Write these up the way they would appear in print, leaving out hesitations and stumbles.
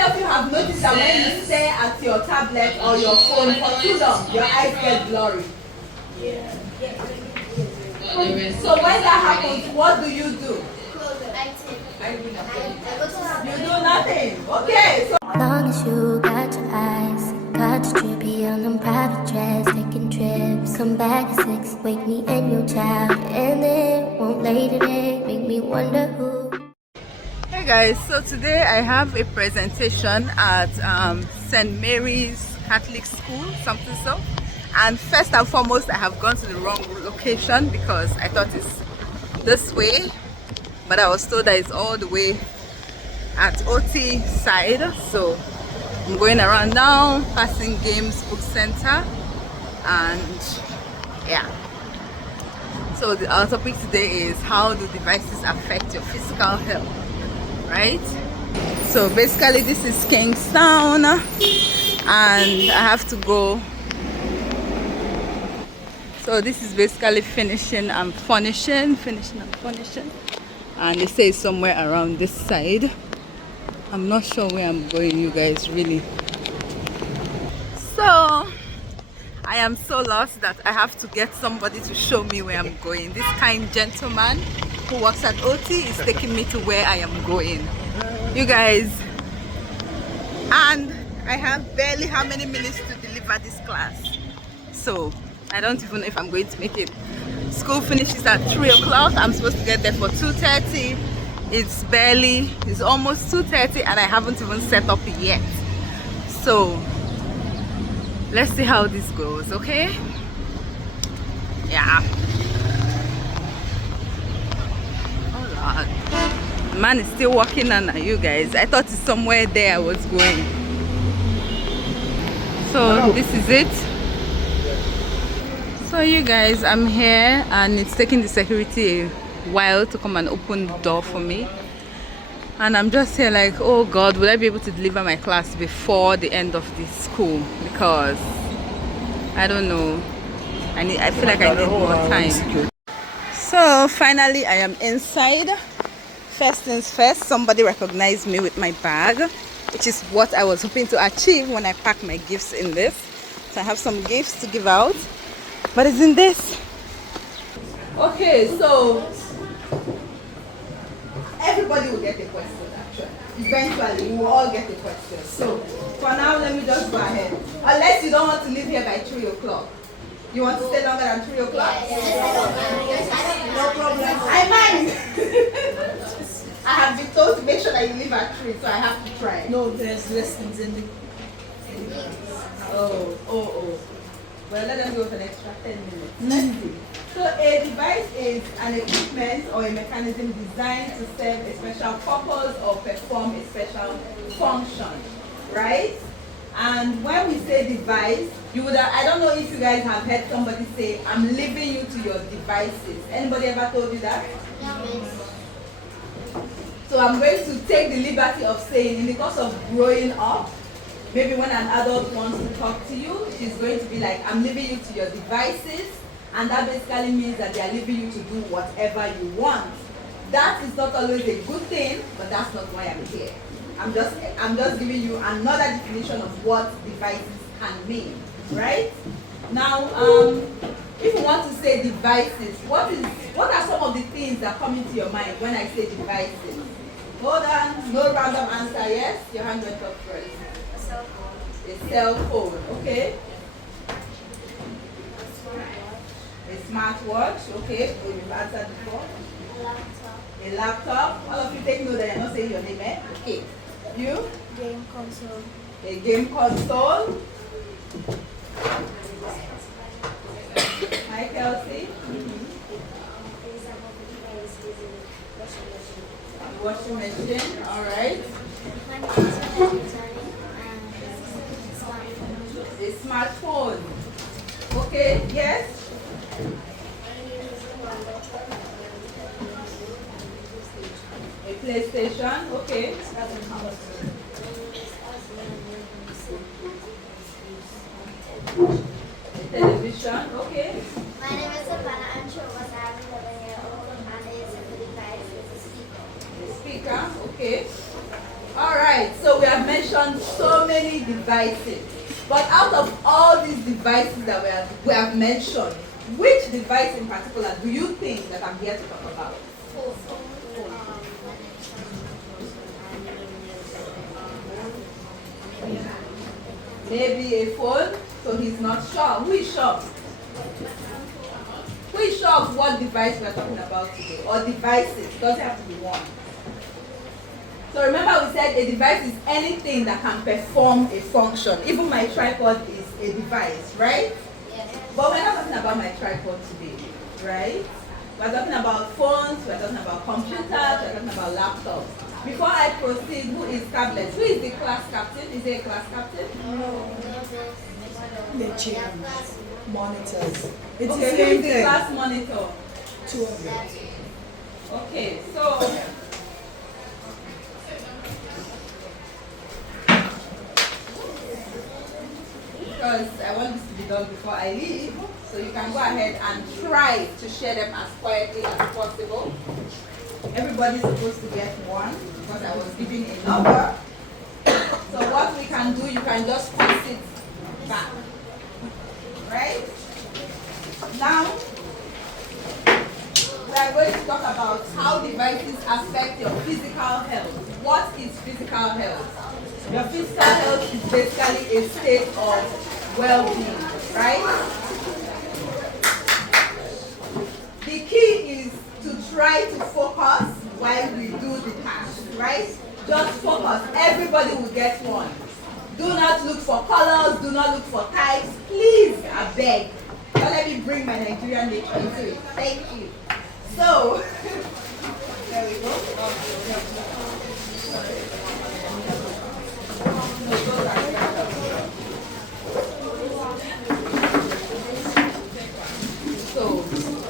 many of you have noticed that when you stare at your tablet or your phone for too long, your eyes get blurry? Yeah. So when that happens, what do? You do nothing. Okay. So long as you got your eyes, got your trippy on them private jets, taking trips, come back at 6, wake me and your child, and then won't lay today, make me wonder who. Hey guys, so today I have a presentation at St. Mary's Catholic School, something so. And first and foremost, I have gone to the wrong location because I thought it's this way, but I was told that it's all the way at OT side. So I'm going around now, passing Games Book Center, and yeah. So our topic today is how do devices affect your physical health, right? So basically this is Kingstown and I have to go. So this is basically finishing and furnishing, and they say it's somewhere around this side. I'm not sure where I'm going, you guys, really. So I am so lost that I have to get somebody to show me where I'm going. This kind gentleman who works at OT is taking me to where I am going, you guys. And I have barely how many minutes to deliver this class, so I don't even know if I'm going to make it. School finishes at 3 o'clock. I'm supposed to get there for 2:30. It's almost 2:30 and I haven't even set up yet. So let's see how this goes, okay? Yeah. Oh Lord. The man is still walking on, you guys. I thought it's somewhere there I was going. So this is it. So you guys, I'm here and it's taking the security a while to come and open the door for me. And I'm just here like, oh God, will I be able to deliver my class before the end of this school? Because I don't know. I feel like I need more time. So finally I am inside. First things first, somebody recognized me with my bag, which is what I was hoping to achieve when I pack my gifts in this. So I have some gifts to give out, but it's in this. Okay, so everybody will get a question actually. Eventually, we will all get a question. So for now, let me just go ahead. Unless you don't want to leave here by 3 o'clock. You want to stay longer than 3 o'clock? Yes. No problem. I mind. I have been told to make sure that you leave at 3, so I have to try. No, there's lessons in the Oh. Well, let us go for an extra 10 minutes. Let's see. So a device is an equipment or a mechanism designed to serve a special purpose or perform a special function, right? And when we say device, I don't know if you guys have heard somebody say, I'm leaving you to your devices. Anybody ever told you that? No. So I'm going to take the liberty of saying, in the course of growing up, maybe when an adult wants to talk to you, she's going to be like, I'm leaving you to your devices. And that basically means that they are leaving you to do whatever you want. That is not always a good thing, but that's not why I'm here. I'm just giving you another definition of what devices can mean, right? Now, if you want to say devices, what are some of the things that come into your mind when I say devices? Hold on, no random answer, yes? Your hand went up first. A cell phone, okay. A smartwatch, okay. We've answered before. A laptop. All of you take note that you're not saying your name, eh? Okay. You? Game console. A game console. Hi, Kelsey. Washing machine, all right. A smartphone. Okay, yes. A PlayStation, okay. A television, okay. My name is Savannah. I'm sure what I'm 11 years old. And is a device is a speaker. A speaker, okay. Alright, so we have mentioned so many devices. But out of all these devices that we have mentioned, which device in particular do you think that I'm here to talk about? Maybe a phone, so he's not sure. Who is sure? Who is sure of what device we're talking about today? Or devices, it doesn't have to be one. So remember we said a device is anything that can perform a function. Even my tripod is a device, right? Yes. But we're not talking about my tripod today, right? We're talking about phones, we're talking about computers, we're talking about laptops. Before I proceed, who is tablets? Who is the class captain? Is there a class captain? The chairs, monitors. It's Okay, the who same is the thing. class monitor? Two of them. Okay, so because I want this to be done before I leave, so you can go ahead and try to share them as quietly as possible. Everybody's supposed to get one because I was giving a number. So what we can do, you can just pass it back. Right? Now, we are going to talk about how devices affect your physical health. What is physical health? Your physical health is basically a state of well-being, right? The key is to try to focus while we do the task, right? Just focus. Everybody will get one. Do not look for colors, do not look for types. Please, I beg. Don't let me bring my Nigerian nature into it. Thank you. So, there we go. So,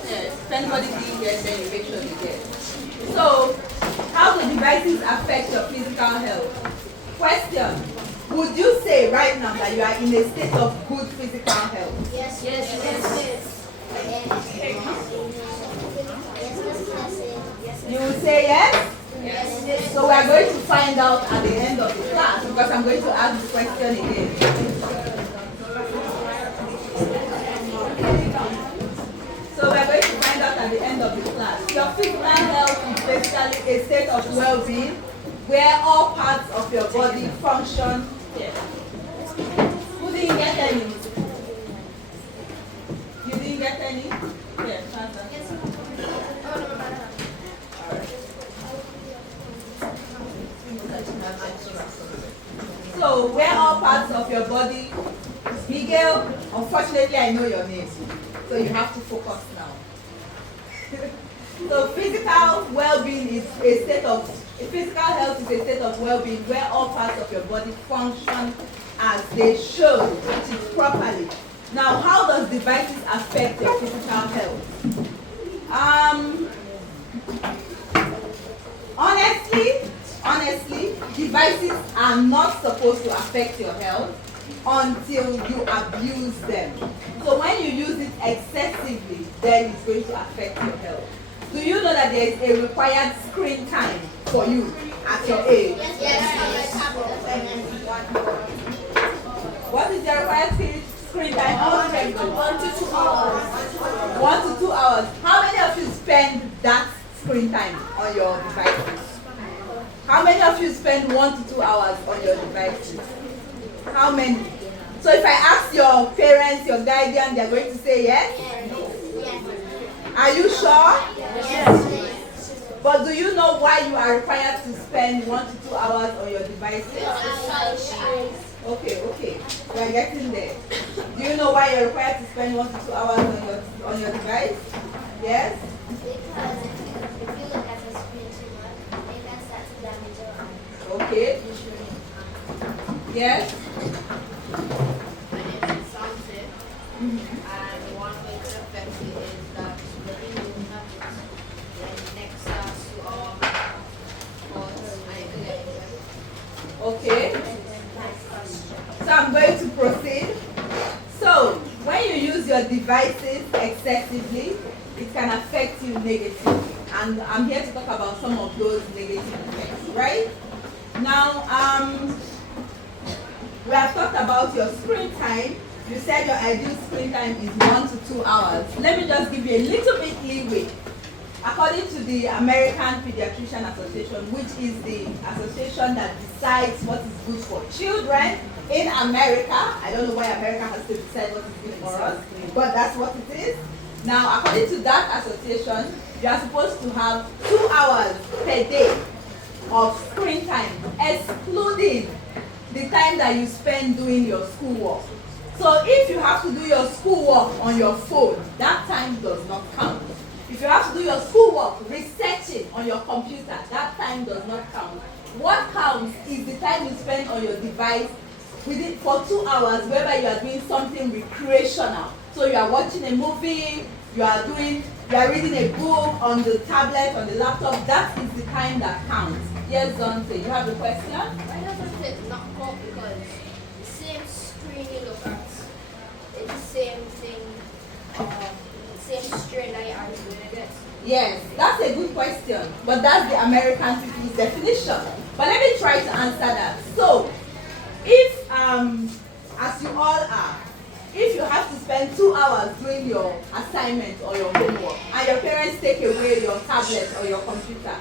yes, if anybody didn't get, then you make sure they get. So, how do devices affect your physical health? Question. Would you say right now that you are in a state of good physical health? Yes. Yes. Yes. You will say yes? Yes. So we are going to find out at the end of the class because I'm going to ask the question again. So we are going to find out at the end of the class. Your physical health is basically a state of well-being where all parts of your body function. Yeah. Who didn't get any? You didn't get any? Yeah, answer. So, where all parts of your body, Miguel, unfortunately I know your name, so you have to focus now. So, physical well-being is a state of, physical health is a state of well-being where all parts of your body function as they should, which is properly. Now, how does devices affect your physical health? Honestly, devices are not supposed to affect your health until you abuse them. So when you use it excessively, then it's going to affect your health. Do you know that there is a required screen time for you at your age? Yes. What is the required screen time? 1 to 2 hours. 1 to 2 hours. How many of you spend that screen time on your devices? How many of you spend 1 to 2 hours on your devices? How many? So if I ask your parents, your guardian, they're going to say yes? Are you sure? Yes. But do you know why you are required to spend 1 to 2 hours on your devices? Okay. We are getting there. Do you know why you're required to spend 1 to 2 hours on your device? Yes? Because if you look at the screen too much, it can start to damage your eyes. Okay. Yes? And it's something, and one way to affect it is that when you have it like next to our thoughts and intellect. Okay. So I'm going to proceed. So when you use your devices excessively, it can affect you negatively. And I'm here to talk about some of those negative effects, right? Now, we have talked about your screen time. You said your ideal screen time is 1 to 2 hours. Let me just give you a little bit leeway. According to the American Pediatrician Association, which is the association that decides what is good for children in America, I don't know why America has to decide what is good for us, but that's what it is. Now, according to that association, you are supposed to have 2 hours per day of screen time, excluding the time that you spend doing your schoolwork. So if you have to do your schoolwork on your phone, that time does not count. If you have to do your schoolwork researching on your computer, that time does not count. What counts is the time you spend on your device within for 2 hours, whereby you are doing something recreational. So you are watching a movie, you are reading a book on the tablet, on the laptop. That is the time that counts. Yes, Dante, you have a question? Why doesn't it not count? Because the same screen you look at, it's the same thing, same strain that you are doing against. Yes, that's a good question, but that's the American people's definition. But let me try to answer that. So, if, as you all are, if you have to spend 2 hours doing your assignment or your homework, and your parents take away your tablet or your computer,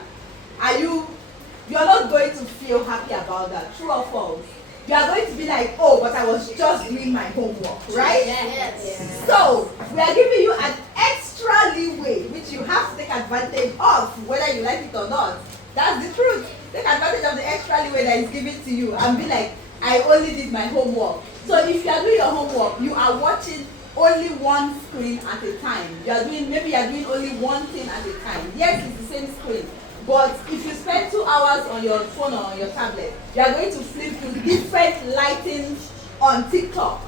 you're not going to feel happy about that, true or false? You are going to be like, oh, but I was just doing my homework, right? Yes. So, we are giving you an extra leeway, which you have to take advantage of, whether you like it or not. That's the truth. Take advantage of the extra leeway that is given to you and be like, I only did my homework. So if you are doing your homework, you are watching only one screen at a time. Maybe you are doing only one thing at a time. Yes, it's the same screen. But if you spend 2 hours on your phone or on your tablet, you are going to flip through different lightings on TikTok.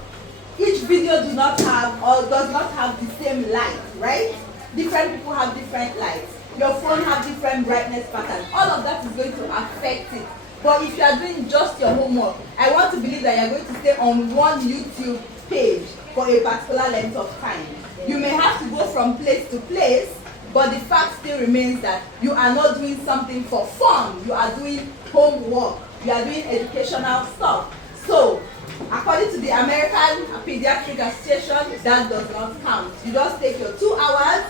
Each video does not have the same light, right? Different people have different lights. Your phone has different brightness patterns. All of that is going to affect it. But if you are doing just your homework, I want to believe that you are going to stay on one YouTube page for a particular length of time. You may have to go from place to place, but the fact still remains that you are not doing something for fun. You are doing homework. You are doing educational stuff. So, according to the American Pediatric Association, that does not count. You just take your 2 hours.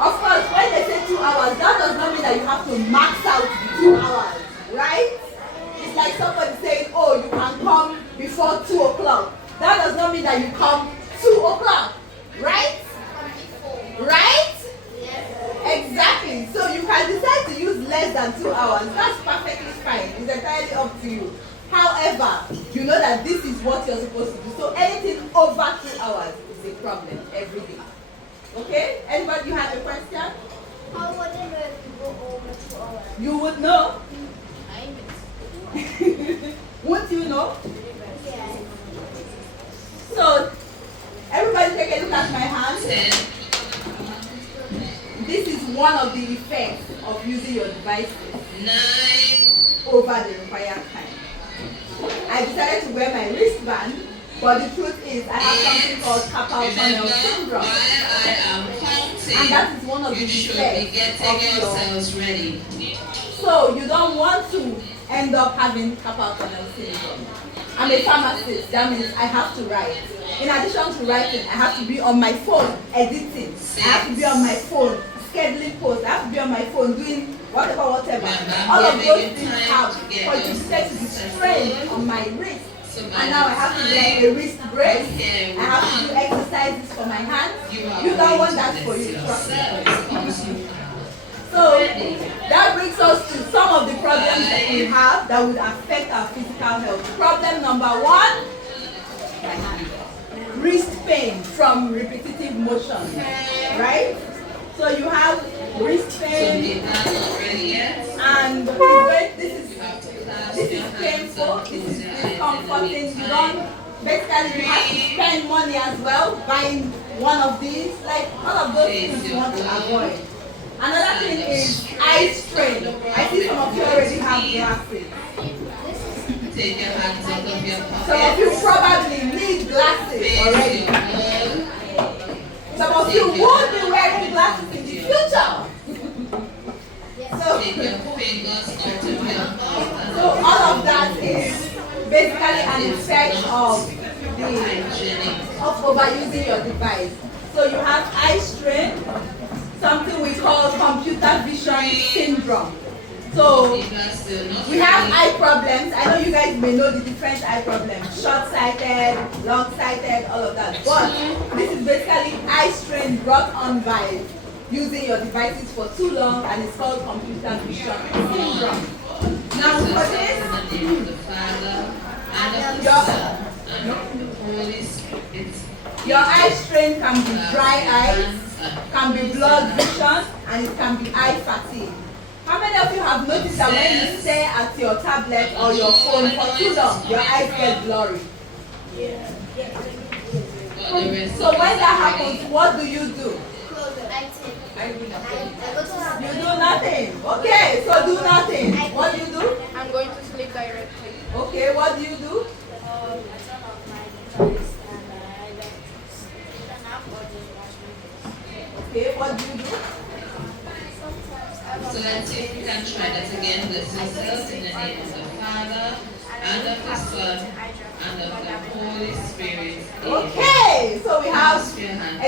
Of course, when they say 2 hours, that does not mean that you have to max out the 2 hours, right? It's like somebody saying, oh, you can come before 2 o'clock. That does not mean that you come 2 o'clock, right? Right? Exactly. So you can decide to use less than 2 hours. That's perfectly fine. It's entirely up to you. However, you know that this is what you're supposed to do. So anything over 2 hours is a problem every day. Okay? Anybody, you have a question? How would I know if you go over 2 hours? You would know. Won't you know? Yeah. So, everybody take a look at my hand. This is one of the effects of using your devices over the required time. I decided to wear my wristband, but the truth is I have something called carpal tunnel syndrome. And that is one of the effects of your... So you don't want to end up having carpal tunnel syndrome. I'm a pharmacist, that means I have to write. In addition to writing, I have to be on my phone editing. I have to be on my phone scheduling posts. I have to be on my phone doing whatever. All of those things have contributed to the strain on my wrist. And now I have to wear a wrist brace. I have to do exercises for my hands. You don't want that for you, trust me. So that brings us to some of the problems that we have that would affect our physical health. Problem number 1, wrist pain from repetitive motion, right? So you have wrist pain, and this is painful, this is discomforting. You don't, basically you have to spend money as well buying one of these, like all of those things you want to avoid. Another thing is eye strain. I see some of you already have glasses. Take your hands out of your pocket. Some of you probably need glasses already. Some of you will be wearing glasses in the future. So, take your fingers out of your pocket. So all of that is basically an effect of overusing your device. So you have eye strain, something we call computer vision syndrome. So we have eye problems. I know you guys may know the different eye problems: short-sighted, long-sighted, all of that. But this is basically eye strain brought on by using your devices for too long, and it's called computer vision syndrome. Now for this, your eye strain can be dry eyes, can be blurred vision, and it can be eye fatigue. How many of you have noticed that when you stare at your tablet or your phone for too long, your eyes get blurry? So when that happens, what do? I do nothing. You do nothing. Okay, so do nothing. What do you do? I'm going to sleep directly. Okay, what do you do? I turn off my device and I like take a nap or just watch movies. Okay, what do you do? So let's see if we can try that again. Let's insert in the name of the Father, and of the Son, and of the Holy Spirit. Okay, so we have Close your hands.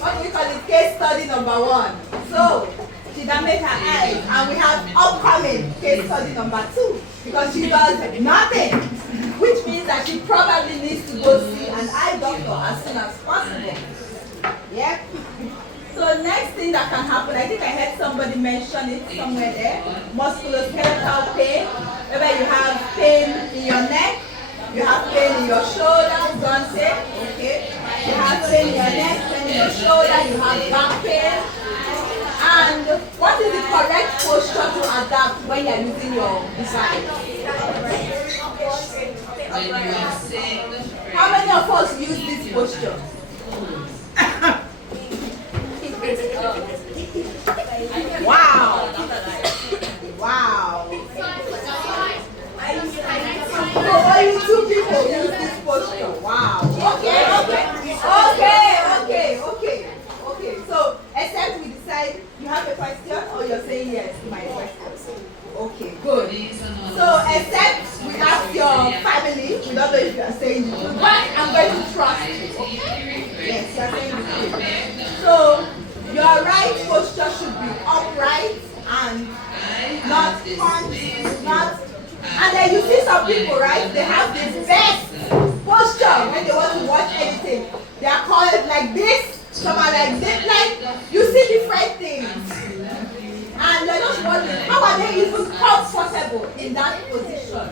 what do we call it? Case study number 1. So she damaged her eyes, and we have upcoming case study number 2 because she does nothing, which means that she probably needs to go see an eye doctor as soon as possible. Yep. So next thing that can happen, I think I heard somebody mention it somewhere there, musculoskeletal pain. Whether you have pain in your neck, you have pain in your shoulders, don't say, okay? You have pain in your neck, pain in your shoulder, you have back pain. And what is the correct posture to adapt when you're using your device? When you are saying the prayer, How many of us use this posture? Wow! Wow! So only 2 people use this posture. Wow. Okay. So except we decide you have a question or you're saying yes to my question. Okay, good. So except we ask your family, we don't know if you are saying the truth, but I'm going to trust you. Okay? Yes, you are saying the truth. So your right posture should be upright and not hunched, not. And then you see some people, right? They have the best posture when they want to watch anything. They are called like this. Some are like this. Like you see different things, and you're just wondering how are they even comfortable in that position?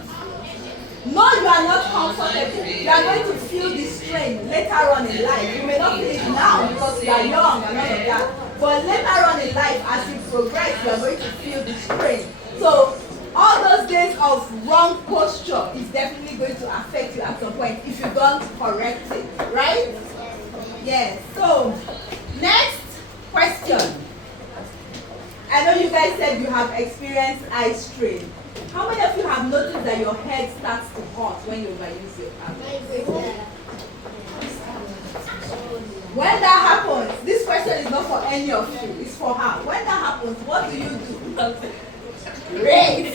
No, you are not comfortable. You are going to feel the strain later on in life. You may not feel it now because you are young and all of that. But later on in life, as you progress, you are going to feel the strain. So all those days of wrong posture is definitely going to affect you at some point if you don't correct it, right? Yes. So next question. I know you guys said you have experienced eye strain. How many of you have noticed that your head starts to hurt when you overuse your tablet? When that happens, this question is not for any of you, it's for her. When that happens, what do you do? Great!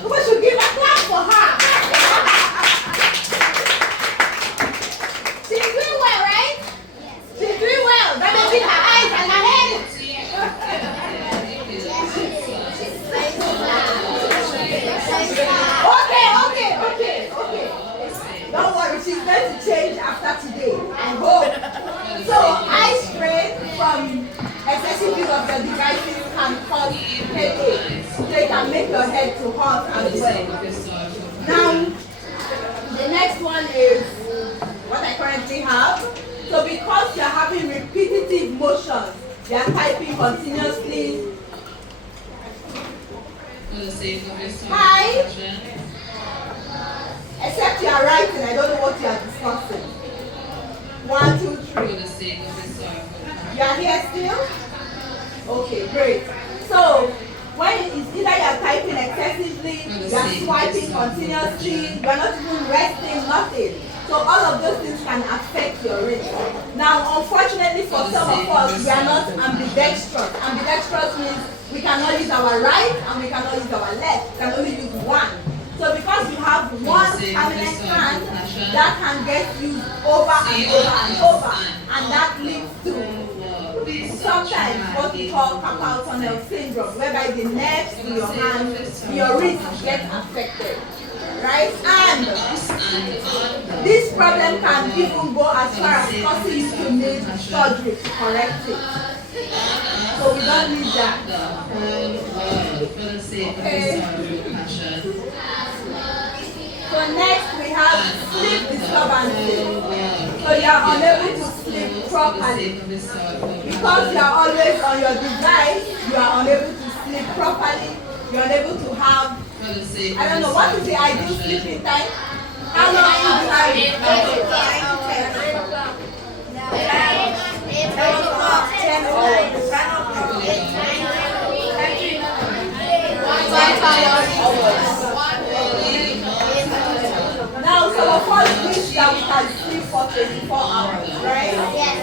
People should give a clap for her. She's doing well, right? She's doing well. That may be her eyes and her head. Okay. Don't worry, she's going to change after today. I hope. So, eye strain from excessive use of the devices can cause headache. So it can make your head to hurt as well. Now, the next one is what I currently have. So because you're having repetitive motions, you're typing continuously. Hi. Except you are writing, I don't know what you are discussing. 1, 2, 3. You are here still? Okay, great. So when it's either you are typing excessively, you are swiping continuously, you are not even resting, nothing. So all of those things can affect your wrist. Now, unfortunately for some of us, we are not ambidextrous. Ambidextrous means we cannot use our right and we cannot use our left. We can only use one. So because you have one permanent hand, that can get used over and over and over, and that leads to sometimes what we call carpal tunnel syndrome, whereby the nerves in your hand, your wrist get affected, right? And this problem can even go as far as causing you to need surgery to correct it. So we don't need that. Okay. So next we have sleep disturbances. So you are unable to sleep properly. Because you are always on your device, you are unable to sleep properly. You are unable to have, I don't know, what is the ideal sleeping time? How long is the ideal? 10 hours. 5 hours. Now, some of us wish that we can sleep for 24 hours, right? Yes.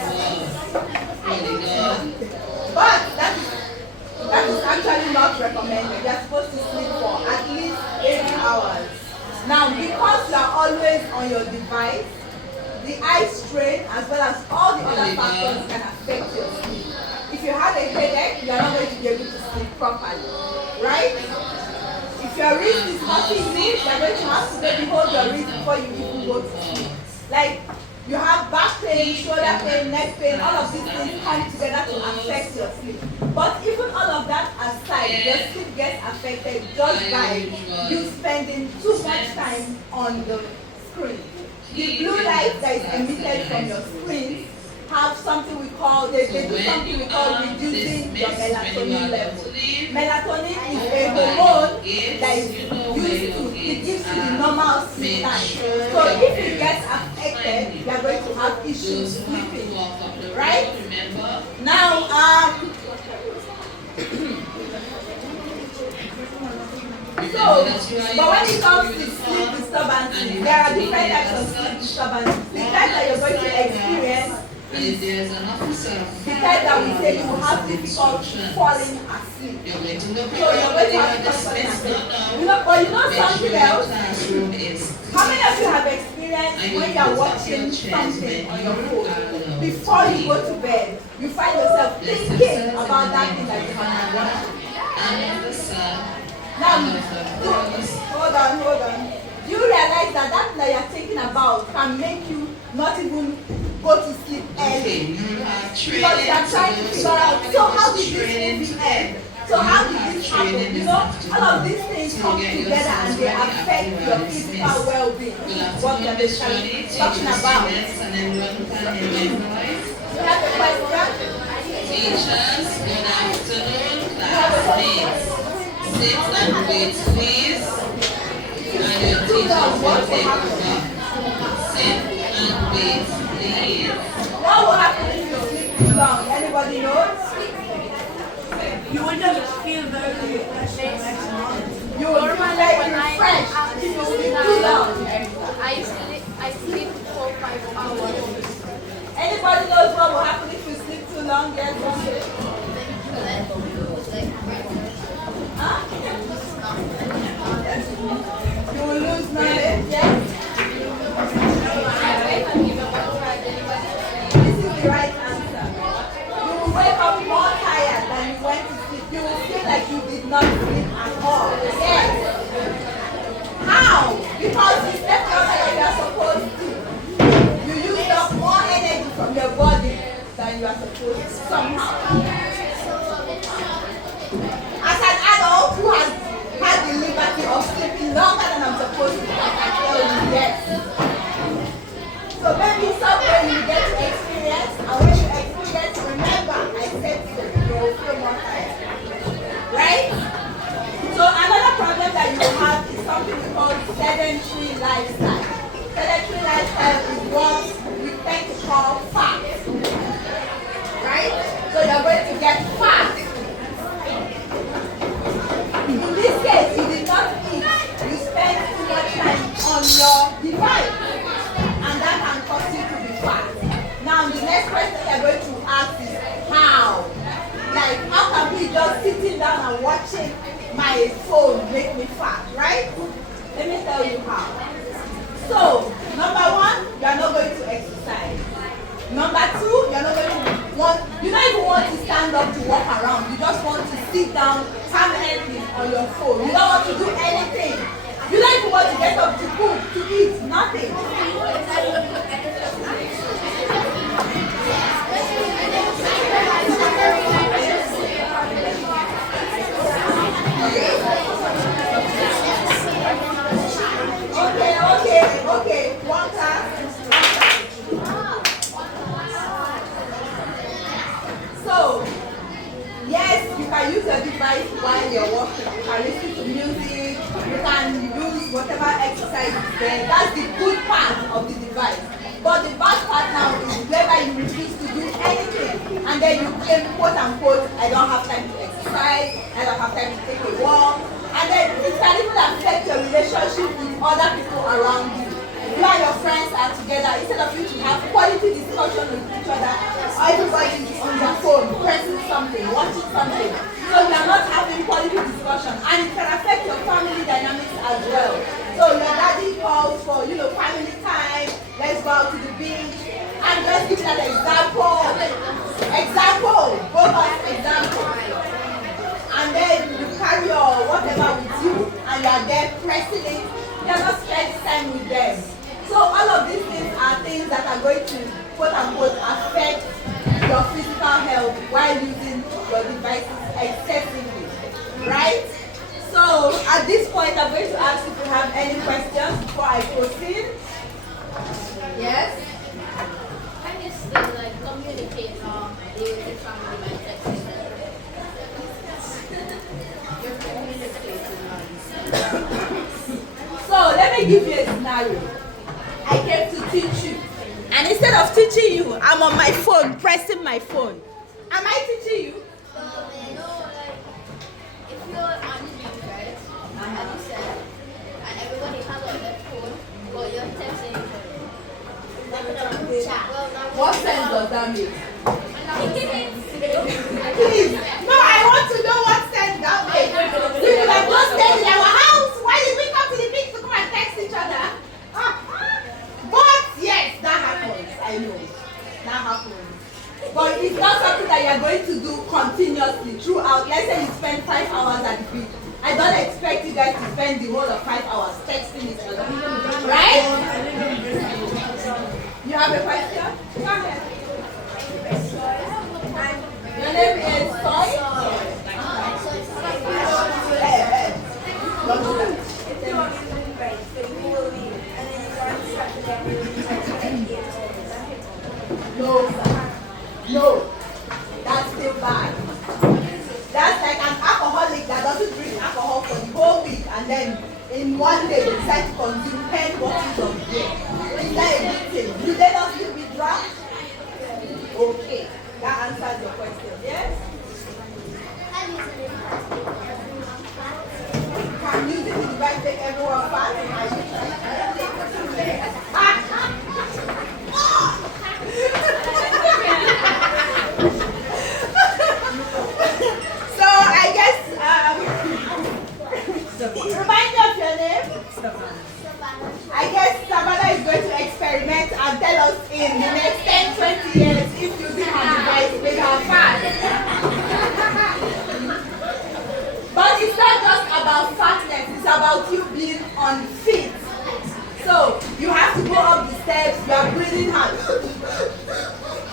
But that is actually not recommended. You are supposed to sleep for at least 8 hours. Now, because you are always on your device, the eye strain as well as all the other factors can affect your sleep. If you have a headache, you are not going to be able to sleep properly, right? If your wrist is hurting you, you are going to have to maybe hold your wrist before you even go to sleep. Like, you have back pain, shoulder pain, neck pain, all of these things come together to affect your sleep. But even all of that aside, your sleep gets affected just by you spending too much time on the screen. The blue light that is emitted from your screen have something we call, they do something we call reducing your melatonin level. Melatonin is a hormone that is used to, it gives you the normal sleep time. So if it gets affected, you are going to have issues sleeping, right? Now, so, but when it comes to sleep disturbances, there are different types of sleep disturbances. The type that you're going to experience is the type that we say you will have difficulty falling asleep. So you're going to have difficulty falling asleep. But you know something else? How many of you have experienced when you are watching something on your phone, before you go to bed, you find yourself thinking about that thing that you have been watching? Now, hold on. Do you realize that that thing that you're thinking about can make you not even go to sleep early? Because you are trying to figure out, so how did this movie end? So how did this happen? You know, all of these things come together and they affect your physical well-being, which is what we are basically talking about. You have a question? Teachers, good afternoon, classmates. Sit and wait, please. And your teachers will take over. Sit and wait, please. What will happen if you sleep too long? Anybody knows? You will just feel very refreshed the next morning. You will feel like refreshed if you sleep too long. I sleep for 5 hours. Anybody knows what will happen if you sleep too long? Yes, huh? You will lose knowledge, yes? This is the right answer. You will wake up more tired than you went to sleep. You will feel like you did not sleep at all. Yes. How? Because you slept longer than you are supposed to. You used up more energy from your body than you are supposed to somehow. As an adult who has had the liberty of sleeping longer than I'm supposed to, I can tell you yes. So maybe somewhere you get to experience, and when you experience, remember I said you will feel more tired. Right? So another problem that you will have is something we call sedentary lifestyle. Sedentary lifestyle is what we tend to call fat. Right? So you're going to get fat. In this case, you did not eat. You spent too much time on your device. And and watching my phone make me fat, right? Let me tell you how. So, number one, you are not going to exercise. Number two, you don't even want to stand up to walk around. You just want to sit down permanently on your phone. You don't want to do anything. You don't even want to get up to cook, to eat, nothing. Okay, one class. So, yes, you can use your device while you're walking. You can listen to music, you can use whatever exercise is there. That's the good part of the device. But the bad part now is whether you refuse to do anything and then you claim, quote unquote, I don't have time to exercise, I don't have time to take a walk. And then it can even affect your relationship with other people around you. You and your friends are together, instead of you to have quality discussion with each other, everybody is on their phone, pressing something, watching something. So you are not having quality discussion, and it can affect your family dynamics as well. So your daddy calls for, family time, let's go out to the beach, and just give that example, focus example. And then you carry your whatever with you, and you are there pressing it, you are not spending time with them. So all of these things are things that are going to, quote unquote, affect your physical health while using your devices excessively, right? So at this point, I'm going to ask if you have any questions before I proceed. Yes? Can you still communicate with the family by texting? You're communicating. So let me give you a scenario. I came to teach you, and instead of teaching you, I'm on my phone, pressing my phone. Am I teaching you? No, if you're on the beach, right, and you said, and everybody has on their phone, but you're texting each other. What sense does that make? Please, no, I want to know what sense that makes. We could have just stayed in our house. Why did we come to the beach to come and text each other? But yes, that happens. I know. That happens. But it's not something that you're going to do continuously throughout. Let's say you spend 5 hours at the beach. I don't expect you guys to spend the whole of 5 hours texting each other. Right? You have a question? Go ahead. Your name is Soy? Don't do that. No, sir. No. That's still bad. That's like an alcoholic that doesn't drink alcohol for the whole week and then in one day they decide to consume 10 bottles of beer. Is that a good thing? Do they not still withdraw? Okay. That answers your question. Yes? Can using the device make everyone fat? Are you So I guess remind me of your name. I guess Savannah is going to experiment and tell us in the next 10-20 years if using her device make her fat. But it's not just about fatness, it's about you being unfit. So you have to go up the steps, you are breathing hard.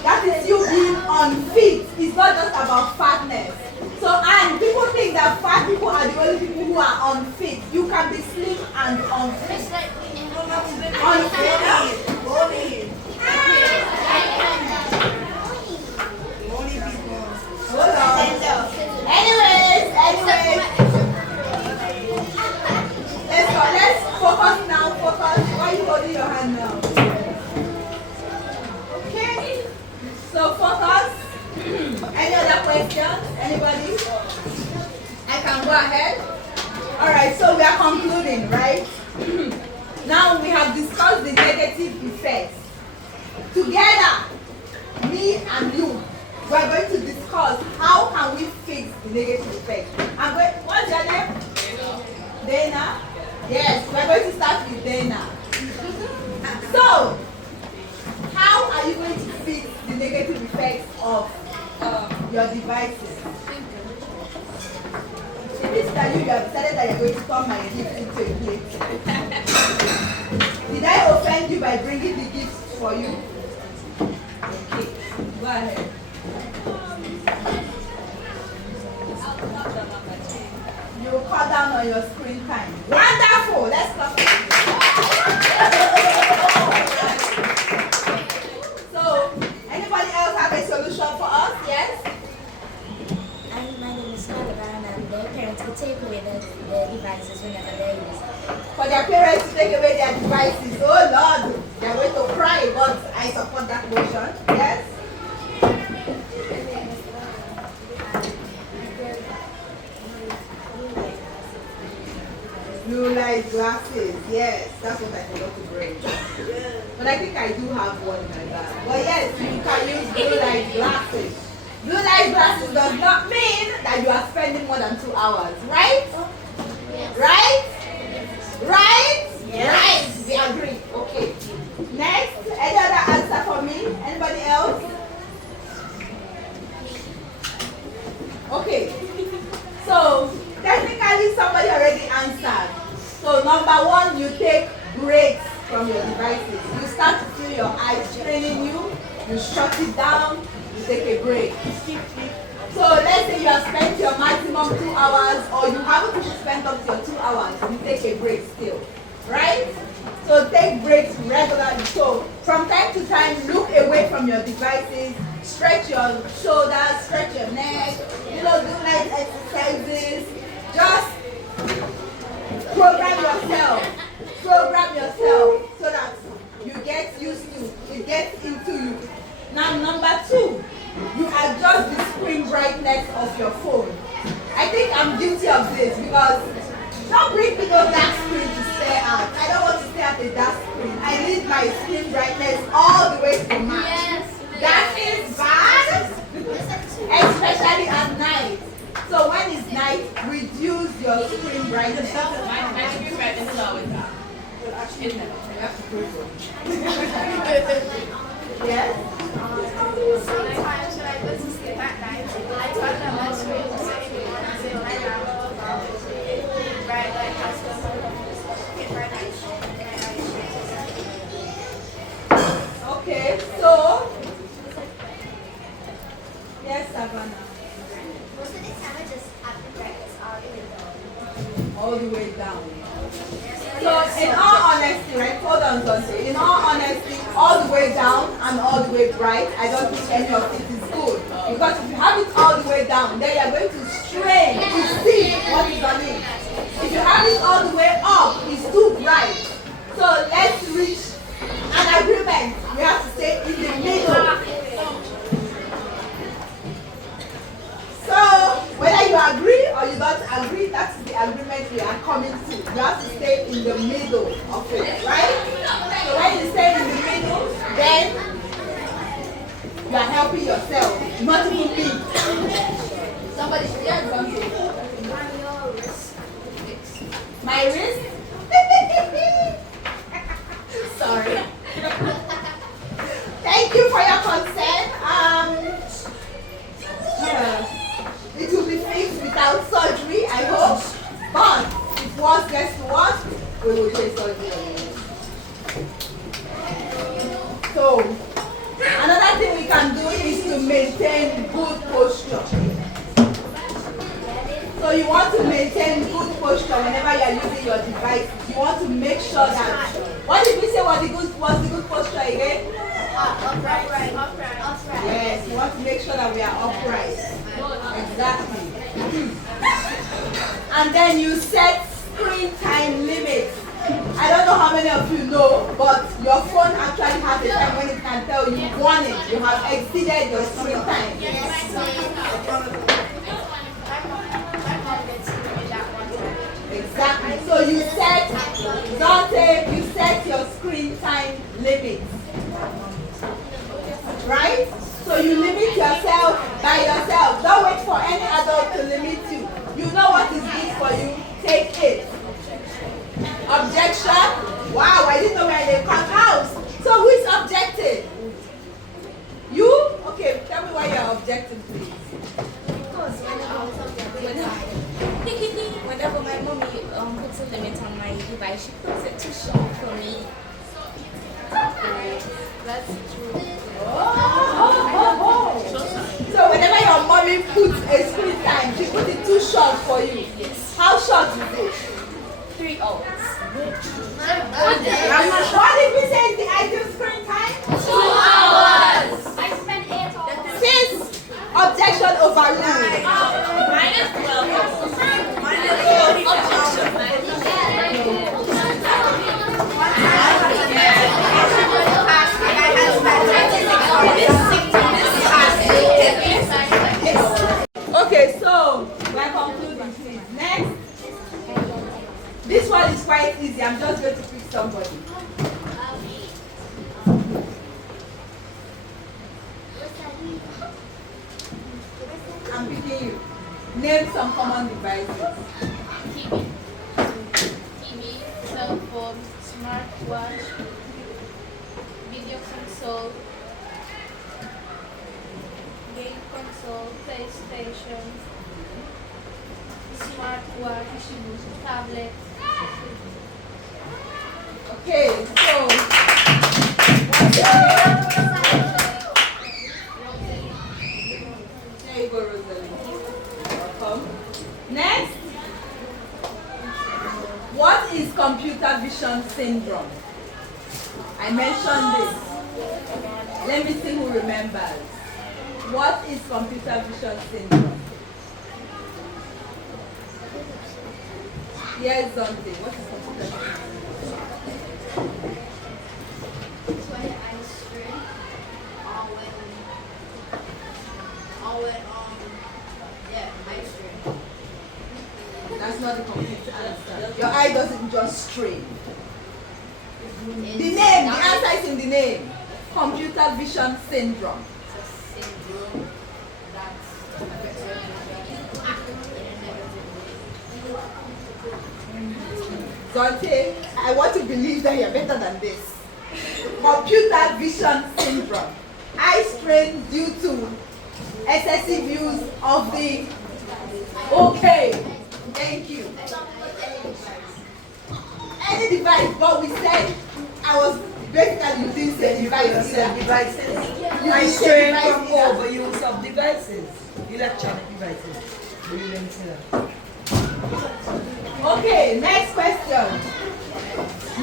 That is you being unfit. It's not just about fatness. So, and people think that fat people are the only people who are unfit. You can be slim and unfit. Hold on. Anyways. Let's focus now. Why are you holding your hand now? Okay. So focus. Any other questions? Anybody? I can go ahead. Alright, so we are concluding, right? Now we have discussed the negative effects. Together, me and you, we are going to discuss how can we fix the negative effects. What's your name? Dana. Yes, we're going to start with Dana. So, how are you going to fix the negative effects of your devices? It is that you have decided that you're going to turn my gift into a plate. Did I offend you by bringing the gifts for you? Okay, go ahead. You will cut down on your screen time. Wonderful! Let's clap. So, anybody else have a solution for us? Yes? My name is Calaban, and their parents could take away the devices whenever they use it. For their parents to take away their devices. Oh Lord, they're going to cry, but I support that motion. Yes? Blue light glasses. Yes, that's what I forgot to bring. But I think I do have one in my bag. But yes, you can use blue light glasses. Blue light glasses does not mean that you are spending more than 2 hours, right? Yes. Right? Right? Yes. Right. We agree. Okay. Next, any other answer for me? Anybody else? Okay. So, technically somebody already answered. So, number one, you take breaks from your devices. You start to feel your eyes straining you. You shut it down. You take a break. So let's say you have spent your maximum 2 hours, or you haven't even spent up to your 2 hours, you take a break still, right? So take breaks regularly. So from time to time, look away from your devices, stretch your shoulders, stretch your neck, do light exercises. Just program yourself so that you get used to it, gets into you. Now, number two, you adjust the screen brightness of your phone. I think I'm guilty of this because don't bring me no dark screen to stare at. I don't want to stare at a dark screen. I need my screen brightness all the way to max. Yes. That is bad, especially at night. So when it's night, reduce your screen brightness. My screen brightness is always up. Yes? Sometimes when I go to sleep at night, I turn on my screen so if you want to say like that, bright light has to get bright light. Okay, so yes, Savannah. Most of the time, I just have the brightness All the way down. So in all honesty, right, hold on Sunday, in all honesty, all the way down and all the way bright, I don't think any of it is good. Because if you have it all the way down, then you are going to strain to see what is on it. If you have it all the way up, it's too bright. So let's reach an agreement. We have to stay in the middle. So, whether you agree or you don't agree, that's the agreement we are coming to. You have to stay in the middle of it, right? So when you stay in the middle, then you are helping yourself, not even me. Somebody share something. My wrist? Sorry. Thank you for your concern. It will be fixed without surgery, I hope. But if worse gets to worse, we will take surgery on it. So, another thing we can do is to maintain good posture. So you want to maintain good posture whenever you are using your device. You want to make sure that, what did we say was the good posture again? Upright. Yes, you want to make sure that we are upright. Exactly. And then you set screen time limits. I don't know how many of you know, but your phone actually has a time when it can tell you warning, you have exceeded your screen time. Exactly. So you set, Dante, you set your screen time limits. Right? So you limit yourself by yourself. Don't wait for any adult objecting, please? Because whenever my mommy puts a limit on my device, she puts it too short for me. That's true. So whenever your mommy puts a screen time, she puts it too short for you. Yes. How short is it? 3 hours. What did we say is the ideal screen time? 2 hours. I spent 8 hours. Since objection overruled. Minus 12. Okay, so we're concluding, please. Next. This one is quite easy. I'm just going to pick somebody. I'm picking you. Name some common devices. TV, cell phone, smartwatch, video console, game console, PlayStation, smartwatch, tablet. Okay, so there you go, Rosalie. Welcome. Next, what is computer vision syndrome? I mentioned this. Let me see who remembers. What is computer vision syndrome? Here's something. What is computer vision syndrome? It's when I strain I strain. That's not the complete answer. Your eye doesn't just strain. The name, the answer is in the name. Computer vision syndrome. It's a syndrome that affects your vision in a negative way. Dante, I want to believe that you're better than this. Computer vision syndrome. Eye strain due to excessive use of the... Okay, thank you. Any device, but we said, I was basically you didn't say device. Devices. You I didn't say strain device from either. overuse of devices, electronic devices. You didn't say that. Okay, next question.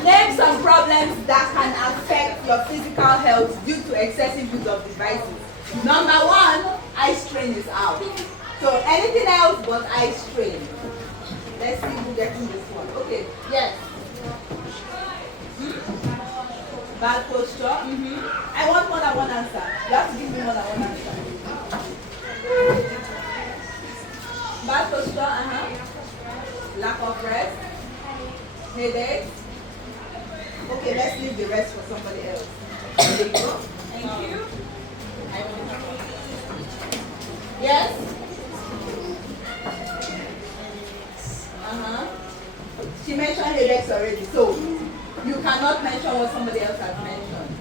Name some problems that can affect your physical health due to excessive use of devices. Number 1, eye strain is out. So anything else but eye strain. Let's see who gets in this one. Okay, yes. Bad posture. I want more than one answer. You have to give me more than one answer. Bad posture, lack of rest, headache. Okay, let's leave the rest for somebody else. There you go. Thank you. Yes? She mentioned headaches already, so you cannot mention what somebody else has mentioned.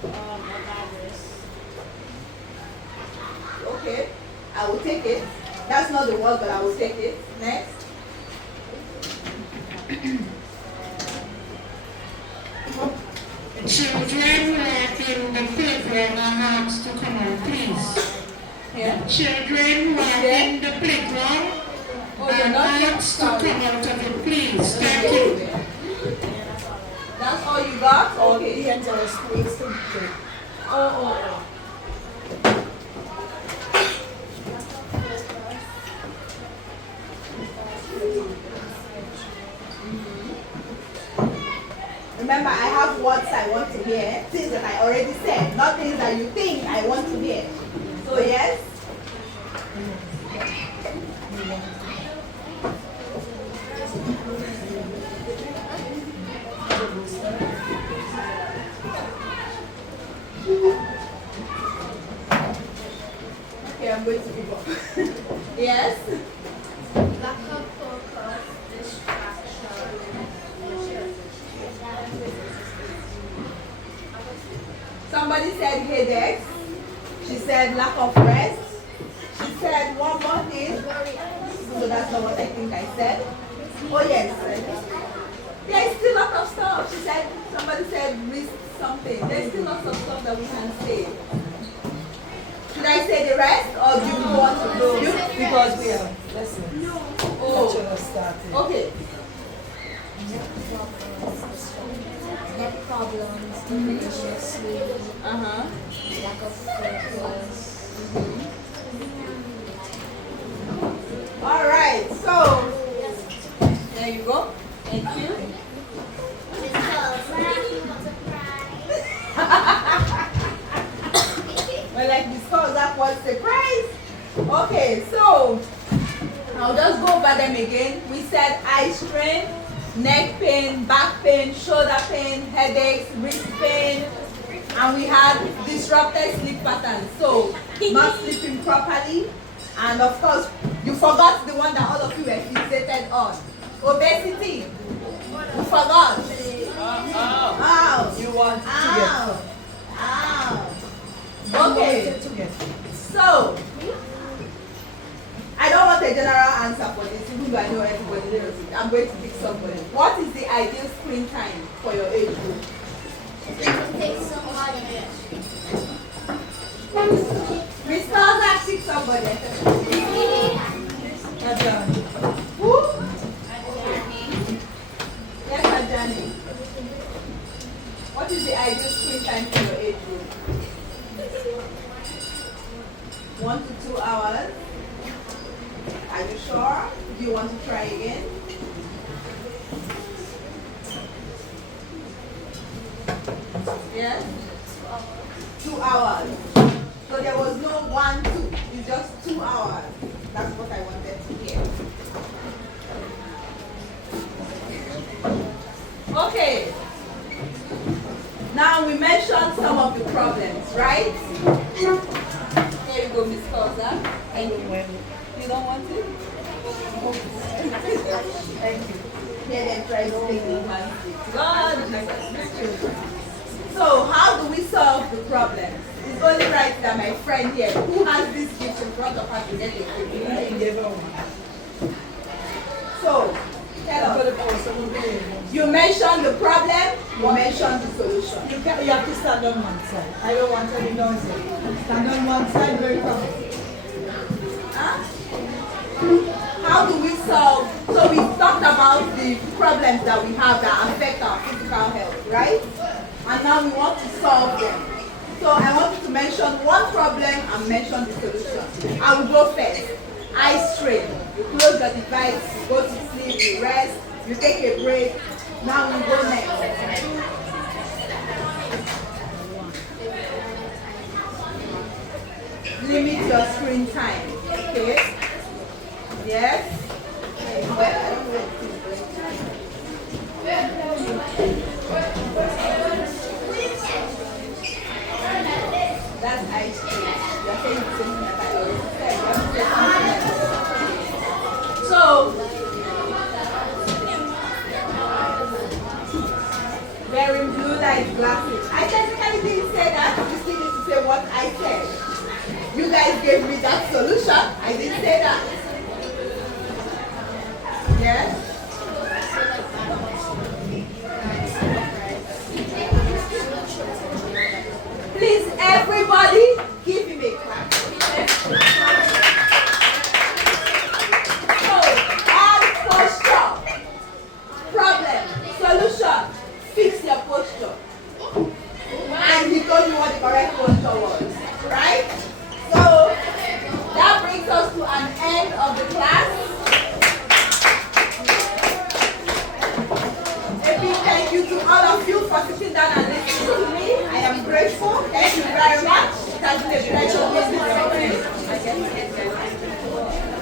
Okay, I will take it. That's not the word, but I will take it. Next. Children walking the playground are asked to come out, please. Here. Children walking the playground Oh, you're are not asked to come sorry. out of it, please. Thank you. That's all you got? Okay. The entire school is to play. Oh. Remember, I have words I want to hear, things that I already said, not things that you think I want to hear. So yes? Okay, I'm going to give up. Yes? Lack of focus, distraction. Somebody said headaches. She said lack of rest. She said one more thing. So that's not what I think I said. Oh yes. There's still lots of stuff. She said, somebody said risk something. There's still lots of stuff that we can say. Should I say the rest or do you want to go? Because we are lessons. No. Oh. Started. Okay. Neck problems, depression, sleep, lack of focus. All right. So there you go. Thank you. Well, like this calls that was the prize. Okay, so I'll just go over them again. We said eye strain, neck pain, back pain, shoulder pain, headaches, wrist pain, and we had disrupted sleep patterns. So not sleeping properly, and of course you forgot the one that all of you were fixated on. Obesity. You forgot. Ow. You want to Ow. Ow. Okay. So I don't want a general answer for this, even though I know everybody knows it. I'm going to pick somebody. What is the ideal screen time for your age group? Miss Carter, pick somebody. Who? Yes, Ajani. What is the ideal screen time for your age group? 1 to 2 hours. Are you sure? Do you want to try again? Yes? 2 hours. So there was no 1, 2. It's just 2 hours. That's what I wanted to hear. Okay. Now we mentioned some of the problems, right? Here you go, Miss Koza. Thank you. You don't want it? Thank you. Here then try to take the one. God. So how do we solve the problem? It's only right that my friend here, who has this gift in front of her, to get a gift. So, tell us. You mentioned the problem, you mentioned the solution. You have to stand on one side. I don't want any noise. Stand on one side very comfortable. Huh? How do we solve? So we talked about the problems that we have that affect our physical health, right? And now we want to solve them. So I want you to mention one problem and mention the solution. I will go first. Eye strain. You close the device, you go to sleep, you rest, you take a break. Now we go next. Limit your screen time. Okay? Yes? Well, I don't know where that's ice cream. You're saying the same thing that I already said. So, wearing blue light glasses. I technically didn't say that. You still need to say what I said. You guys gave me that solution. I didn't say that. Yes? Please, everybody, give him a clap. So, add posture. Problem. Solution. Fix your posture. And he told you what the correct posture was. Right? So, that brings us to an end of the class. A big thank you to all of you for sitting down and listening to me. I am grateful. Thank you very much. It has been a pleasure listening to you.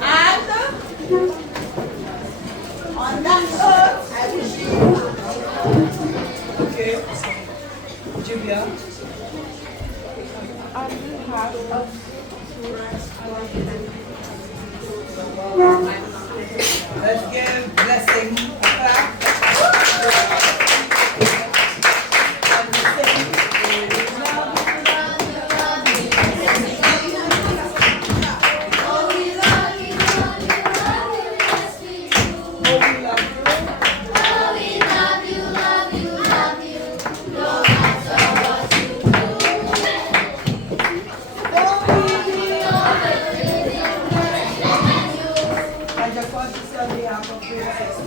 And on that note, I wish you. Okay. Julia. On behalf of Let's give blessing a clap.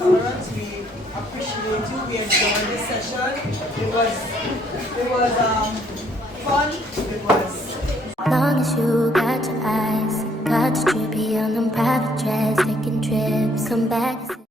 Transparent. We appreciate you. We enjoyed this session. It was fun. It was. Long as you got your eyes, got your trippy on them private jets, taking trips, come back.